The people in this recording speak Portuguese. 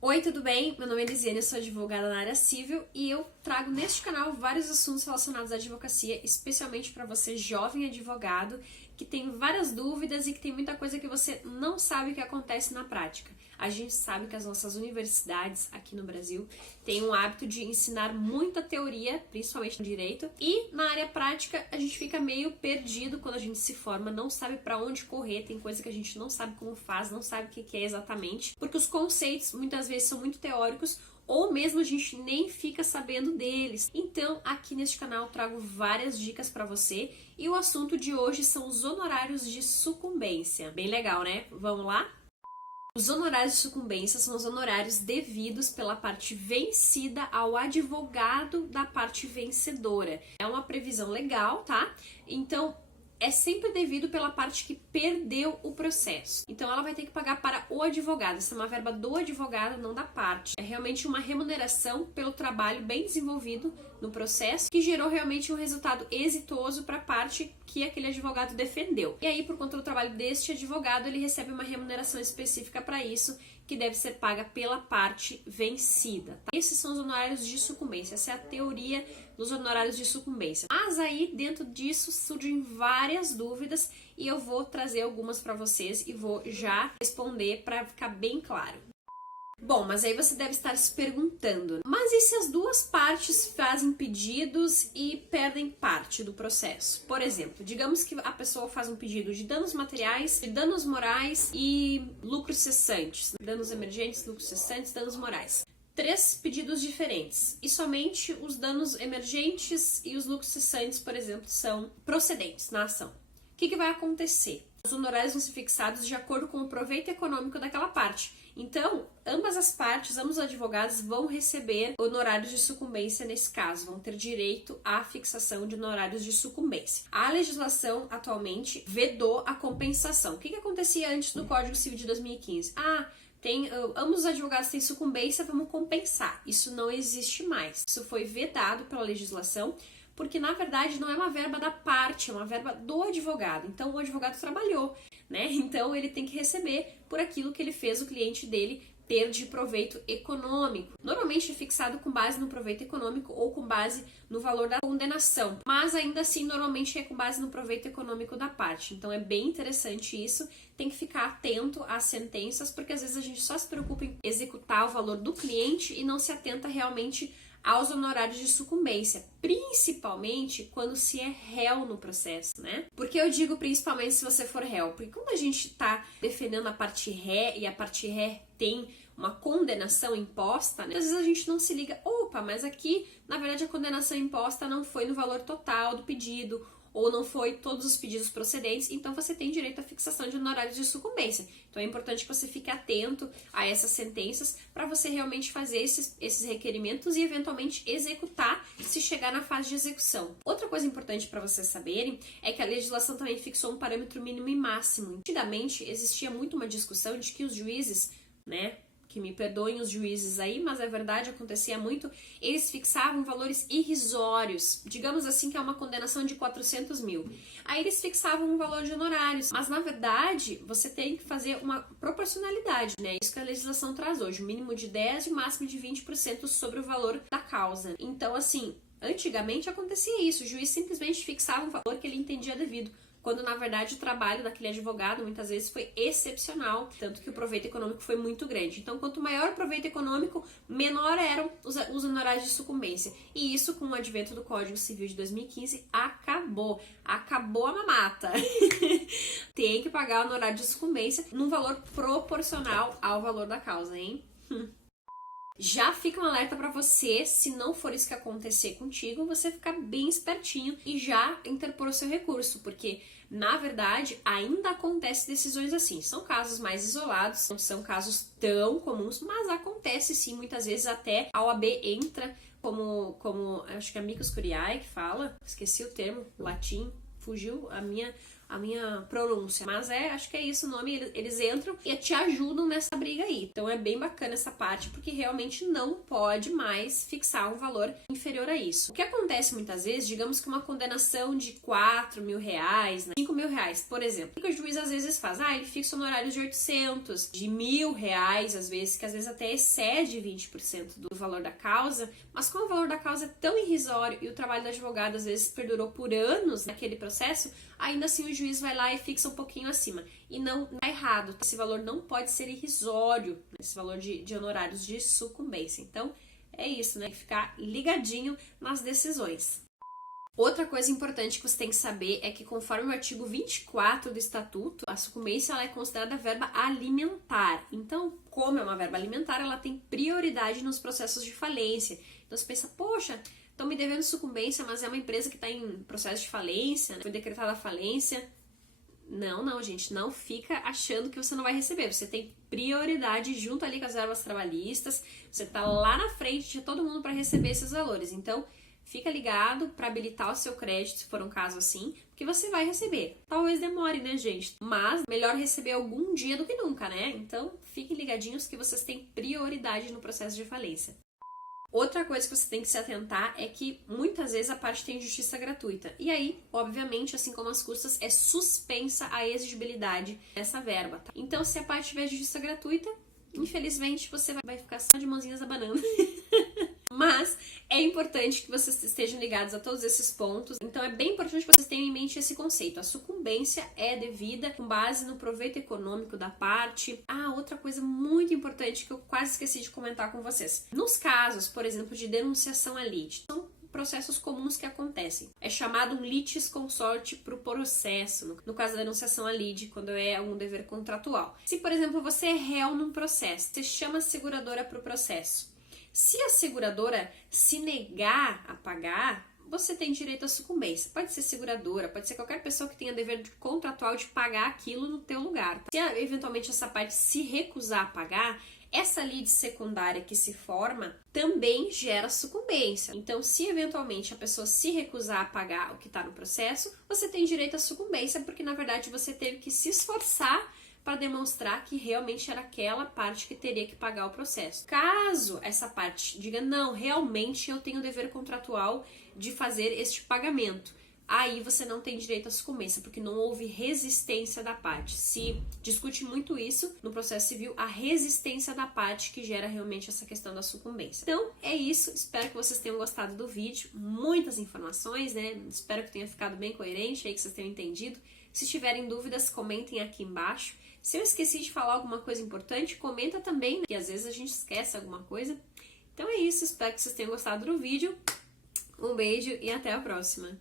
Oi, tudo bem? Meu nome é Elisiane, eu sou advogada na área civil e eu trago neste canal vários assuntos relacionados à advocacia, especialmente para você jovem advogado que tem várias dúvidas e que tem muita coisa que você não sabe o que acontece na prática. A gente sabe que as nossas universidades aqui no Brasil têm o hábito de ensinar muita teoria, principalmente no direito, e na área prática a gente fica meio perdido quando a gente se forma, não sabe para onde correr, tem coisa que a gente não sabe como faz, não sabe o que é exatamente, porque os conceitos muitas vezes são muito teóricos, ou mesmo a gente nem fica sabendo deles. Então, aqui neste canal eu trago várias dicas para você e o assunto de hoje são os honorários de sucumbência. Bem legal, né? Vamos lá? Os honorários de sucumbência são os honorários devidos pela parte vencida ao advogado da parte vencedora. É uma previsão legal, tá? Então, é sempre devido pela parte que perdeu o processo. Então ela vai ter que pagar para o advogado. Isso é uma verba do advogado, não da parte. É realmente uma remuneração pelo trabalho bem desenvolvido no processo, que gerou realmente um resultado exitoso para a parte que aquele advogado defendeu. E aí, por conta do trabalho deste advogado, ele recebe uma remuneração específica para isso, que deve ser paga pela parte vencida. Tá? Esses são os honorários de sucumbência. Essa é a teoria dos honorários de sucumbência. Mas aí, dentro disso, surgem várias dúvidas e eu vou trazer algumas para vocês e vou já responder para ficar bem claro. Bom, mas aí você deve estar se perguntando, mas e se as duas partes fazem pedidos e perdem parte do processo? Por exemplo, digamos que a pessoa faz um pedido de danos materiais, de danos morais e lucros cessantes. Danos emergentes, lucros cessantes, danos morais. 3 pedidos diferentes. E somente os danos emergentes e os lucros cessantes, por exemplo, são procedentes na ação. O que vai acontecer? Os honorários vão ser fixados de acordo com o proveito econômico daquela parte. Então, ambas as partes, ambos os advogados vão receber honorários de sucumbência nesse caso, vão ter direito à fixação de honorários de sucumbência. A legislação atualmente vedou a compensação. O que acontecia antes do Código Civil de 2015? Ambos os advogados têm sucumbência, vamos compensar. Isso não existe mais. Isso foi vedado pela legislação, porque na verdade não é uma verba da parte, é uma verba do advogado. Então o advogado trabalhou, né? Então ele tem que receber por aquilo que ele fez o cliente dele ter de proveito econômico. Normalmente é fixado com base no proveito econômico ou com base no valor da condenação, mas ainda assim normalmente é com base no proveito econômico da parte. Então é bem interessante isso, tem que ficar atento às sentenças, porque às vezes a gente só se preocupa em executar o valor do cliente e não se atenta realmente aos honorários de sucumbência, principalmente quando se é réu no processo, né? Porque eu digo principalmente se você for réu, porque quando a gente tá defendendo a parte ré e a parte ré tem uma condenação imposta, né? Às vezes a gente não se liga, opa, mas aqui, na verdade, a condenação imposta não foi no valor total do pedido, ou não foi todos os pedidos procedentes, então você tem direito à fixação de honorários de sucumbência. Então é importante que você fique atento a essas sentenças para você realmente fazer esses requerimentos e eventualmente executar se chegar na fase de execução. Outra coisa importante para vocês saberem é que a legislação também fixou um parâmetro mínimo e máximo. Antigamente existia muito uma discussão de que os juízes, né, que me perdoem os juízes aí, mas é verdade, acontecia muito, eles fixavam valores irrisórios, digamos assim que é uma condenação de 400 mil. Aí eles fixavam um valor de honorários, mas na verdade você tem que fazer uma proporcionalidade, né? Isso que a legislação traz hoje, o mínimo de 10% e o máximo de 20% sobre o valor da causa. Então assim, antigamente acontecia isso, o juiz simplesmente fixava um valor que ele entendia devido, quando na verdade o trabalho daquele advogado muitas vezes foi excepcional, tanto que o proveito econômico foi muito grande. Então, quanto maior o proveito econômico, menor eram os honorários de sucumbência. E isso, com o advento do Código Civil de 2015, acabou a mamata. Tem que pagar o honorário de sucumbência num valor proporcional ao valor da causa, hein? Já fica um alerta para você, se não for isso que acontecer contigo, você ficar bem espertinho e já interpor o seu recurso, porque na verdade ainda acontece decisões assim. São casos mais isolados, não são casos tão comuns, mas acontece sim, muitas vezes até a OAB entra como acho que é amicus curiae que fala, esqueci o termo, latim, fugiu a minha pronúncia. Mas acho que é isso o nome, eles entram e te ajudam nessa briga aí. Então é bem bacana essa parte, porque realmente não pode mais fixar um valor inferior a isso. O que acontece muitas vezes, digamos que uma condenação de 4 mil reais, né, 5 mil reais, por exemplo. O que o juiz às vezes faz? Ele fixa honorários de 800, de 1.000 reais, às vezes, que às vezes até excede 20% do valor da causa, mas como o valor da causa é tão irrisório e o trabalho do advogado às vezes perdurou por anos naquele processo, ainda assim o juiz vai lá e fixa um pouquinho acima. E não tá errado, esse valor não pode ser irrisório, esse valor de honorários de sucumbência. Então, é isso, né? Ficar ligadinho nas decisões. Outra coisa importante que você tem que saber é que, conforme o artigo 24 do Estatuto, a sucumbência ela é considerada verba alimentar. Então, como é uma verba alimentar, ela tem prioridade nos processos de falência. Então, você pensa, poxa, estão me devendo sucumbência, mas é uma empresa que está em processo de falência, né? Foi decretada a falência. Não, gente, não fica achando que você não vai receber. Você tem prioridade junto ali com as verbas trabalhistas, você está lá na frente de todo mundo para receber esses valores. Então, fica ligado para habilitar o seu crédito, se for um caso assim, porque você vai receber. Talvez demore, né, gente? Mas melhor receber algum dia do que nunca, né? Então, fiquem ligadinhos que vocês têm prioridade no processo de falência. Outra coisa que você tem que se atentar é que muitas vezes a parte tem justiça gratuita. E aí, obviamente, assim como as custas, é suspensa a exigibilidade dessa verba, tá? Então, se a parte tiver justiça gratuita, infelizmente você vai ficar só de mãozinhas abanando. Mas é importante que vocês estejam ligados a todos esses pontos. Então é bem importante que vocês tenham em mente esse conceito. A sucumbência é devida com base no proveito econômico da parte. Outra coisa muito importante que eu quase esqueci de comentar com vocês. Nos casos, por exemplo, de denunciação a lite, são processos comuns que acontecem. É chamado um litis consorte para o processo, no caso da denunciação a lide, quando é um dever contratual. Se, por exemplo, você é réu num processo, você chama a seguradora para o processo. Se a seguradora se negar a pagar, você tem direito à sucumbência. Pode ser seguradora, pode ser qualquer pessoa que tenha dever contratual de pagar aquilo no teu lugar. Se eventualmente essa parte se recusar a pagar, essa lide secundária que se forma também gera sucumbência. Então, se eventualmente a pessoa se recusar a pagar o que está no processo, você tem direito à sucumbência, porque na verdade você teve que se esforçar para demonstrar que realmente era aquela parte que teria que pagar o processo. Caso essa parte diga, não, realmente eu tenho o dever contratual de fazer este pagamento, aí você não tem direito à sucumbência, porque não houve resistência da parte. Se discute muito isso no processo civil, a resistência da parte que gera realmente essa questão da sucumbência. Então, é isso. Espero que vocês tenham gostado do vídeo. Muitas informações, né? Espero que tenha ficado bem coerente, aí que vocês tenham entendido. Se tiverem dúvidas, comentem aqui embaixo. Se eu esqueci de falar alguma coisa importante, comenta também, né? Que às vezes a gente esquece alguma coisa. Então é isso. Espero que vocês tenham gostado do vídeo. Um beijo e até a próxima.